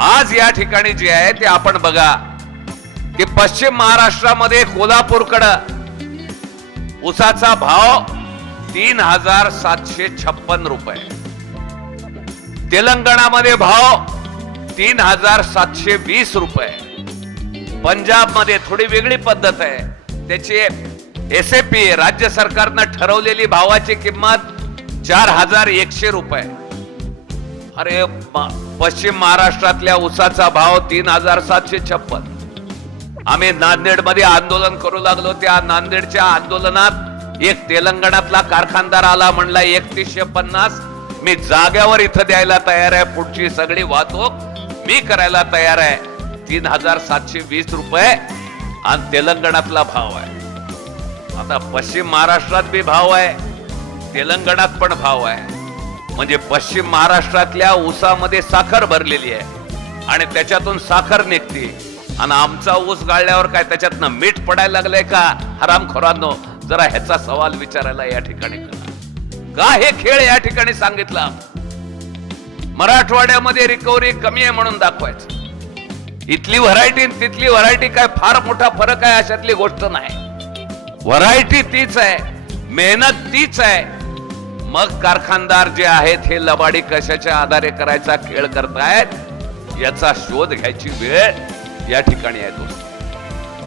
आज या ठिकाणी जे आहे ते आपण बघा की पश्चिम महाराष्ट्रामध्ये कोल्हापूरकडं ऊसाचा भाव 3756 रुपये, तेलंगणामध्ये भाव 3720 रुपये, पंजाब मध्ये थोडी वेगळी पद्धत आहे, त्याची एसएपी राज्य सरकारनं ठरवलेली भावाची किंमत 4100 रुपये. अरे पश्चिम महाराष्ट्रातल्या ऊसाचा भाव 3756. आम्ही नांदेड मध्ये आंदोलन करू लागलो, त्या नांदेडच्या आंदोलनात एक तेलंगणातला कारखानदार आला, म्हणला 3150 मी जाग्यावर इथं द्यायला तयार आहे, पुढची सगळी वाहतूक मी करायला तयार आहे. 3720 रुपये आणि तेलंगणातला भाव आहे. आता पश्चिम महाराष्ट्रात बी भाव आहे, तेलंगणात पण भाव आहे. म्हणजे पश्चिम महाराष्ट्रातल्या ऊसामध्ये साखर भरलेली आहे आणि त्याच्यातून साखर निघते, आणि आमचा ऊस गाळल्यावर काय त्याच्यातनं मीठ पडायला लागलंय का? हरामखोरांनो, जरा ह्याचा सवाल विचारायला या ठिकाणी करा. का हे खेळ या ठिकाणी सांगितला? मराठवाड्यामध्ये रिकव्हरी कमी आहे म्हणून दाखवायचं. इथली व्हरायटी तिथली व्हरायटी काय फार मोठा फरक आहे अशातली गोष्ट नाही. व्हरायटी तीच आहे, मेहनत तीच आहे. मग कारखानदार जे आहेत हे लबाडी कशाच्या आधारे करायचा खेळ करतायत याचा शोध घ्यायची वेळ या ठिकाणी आहे.